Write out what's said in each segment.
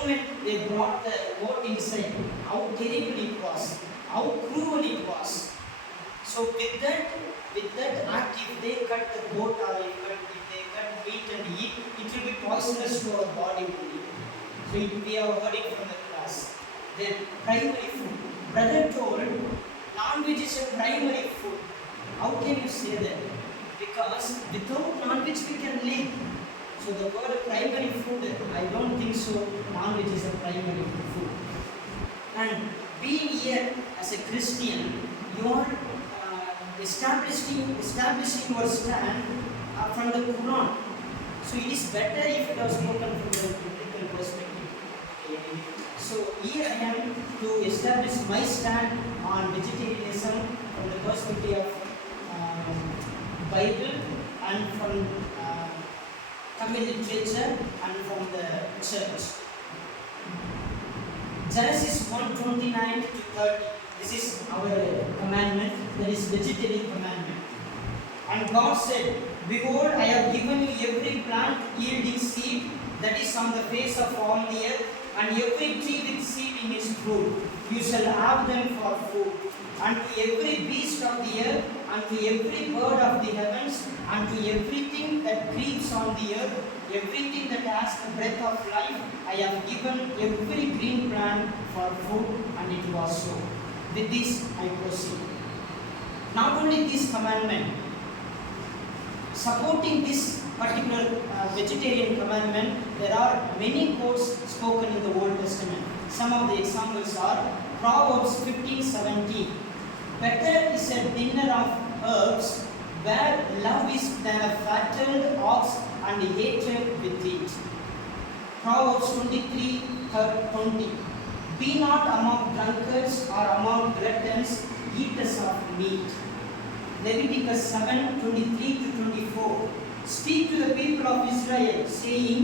moment they brought the goat inside, how terrible it was, how cruel it was. So with that act, if they cut the goat or if they cut meat and eat, it will be poisonous to our body only. So we have heard it from the class. Then primary food. Brother told non-veg is a primary food. How can you say that? Because without non-veg we can live. So the word primary food, I don't think so. Non-veg is a primary food. And being here as a Christian, you are establishing your stand from the Quran. So it is better if it was spoken from the biblical perspective. So here I am to establish my stand on vegetarianism from the perspective of Bible and from Tamil literature and from the church. Genesis 1:29 to 30. This is our commandment, that is vegetarian commandment. And God said, behold, I have given you every plant yielding seed that is on the face of all the earth, and every tree with seed in its fruit. You shall have them for food. And to every beast of the earth, and to every bird of the heavens, and to everything that creeps on the earth, everything that has the breath of life, I have given every green plant for food, and it was so. With this I proceed. Not only this commandment, supporting this particular vegetarian commandment, there are many quotes spoken in the Old Testament. Some of the examples are Proverbs 15:17. Better is a dinner of herbs where love is than a fattened ox and hatred with it. Proverbs 23:20. Be not among drunkards or among gluttons, eaters of meat. Leviticus 7:23 to 24. Speak to the people of Israel, saying,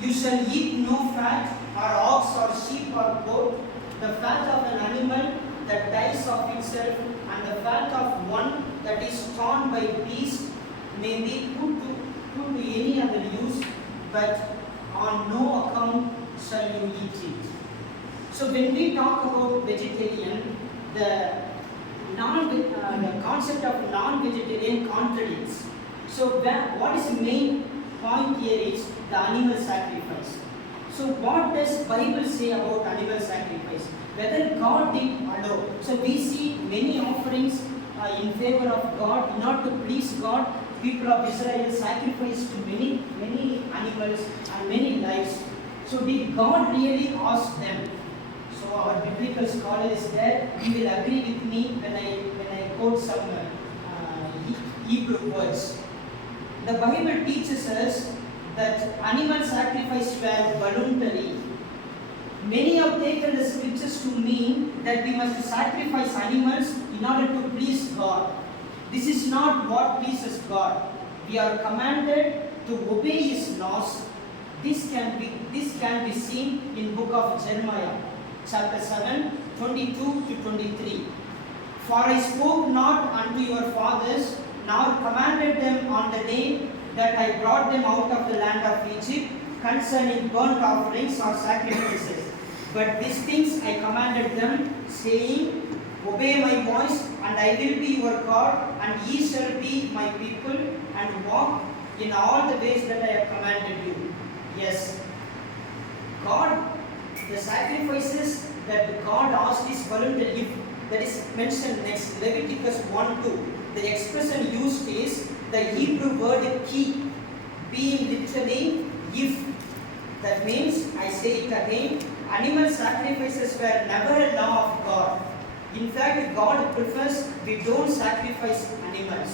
you shall eat no fat, or ox, or sheep, or goat, the fat of an animal that dies of itself, and the fat of one that is torn by beast may be put to any other use, but on no account shall you eat it. So when we talk about vegetarian, the concept of non-vegetarian contradicts. So what is the main point here is the animal sacrifice. So what does Bible say about animal sacrifice? Whether God did allow. So we see many offerings in favor of God. In order to please God, people of Israel sacrificed many animals and many lives. So did God really ask them? So our biblical scholars there, you will agree with me when I quote some Hebrew words. The Bible teaches us that animal sacrifice were voluntary. Many have taken the scriptures to mean that we must sacrifice animals in order to please God. This is not what pleases God. We are commanded to obey His laws. This can be seen in book of Jeremiah, chapter 7, 22 to 23. For I spoke not unto your fathers, nor commanded them on the day that I brought them out of the land of Egypt, concerning burnt offerings or sacrifices. But these things I commanded them, saying, obey my voice, and I will be your God, and ye shall be my people, and walk in all the ways that I have commanded you. Yes, God, the sacrifices that God asked is voluntary. That is mentioned next, Leviticus 1:2. The expression used is the Hebrew word ki, being literally if. That means, I say it again, animal sacrifices were never a law of God. In fact, God prefers we don't sacrifice animals.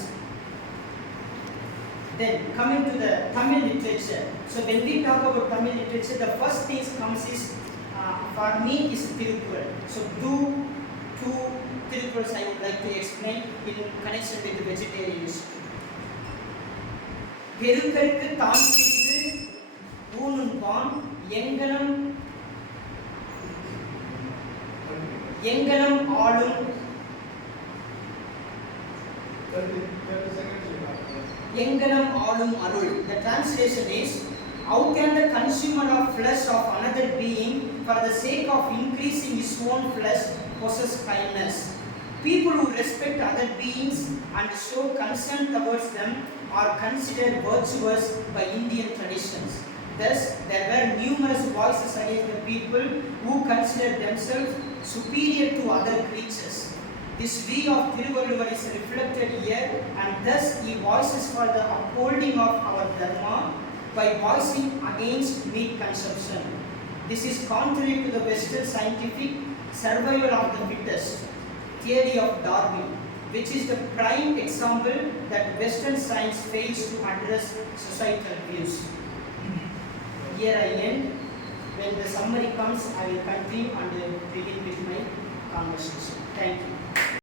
Then, coming to the Tamil literature. So, when we talk about Tamil literature, the first thing comes is, for me, is Tirukkural. So, two Tirukkurals I would like to explain in connection with vegetarianism. பெருக்கருக்கு தான் பிரிந்து ஊனுண்பான் எங்கனம் ஆளும் அருள். The translation is, how can the consumer of flesh of another being, for the sake of increasing his own flesh, possess kindness? People who respect other beings and show concern towards them are considered virtuous by Indian traditions. Thus, there were numerous voices against the people who considered themselves superior to other creatures. This view of Thiruvalluvar is reflected here, and thus he voices for the upholding of our dharma by voicing against meat consumption. This is contrary to the Western scientific survival of the fittest theory of Darwin, which is the prime example that Western science fails to address societal views. Here I end. When the summary comes, I will continue and begin with my conversation. Thank you.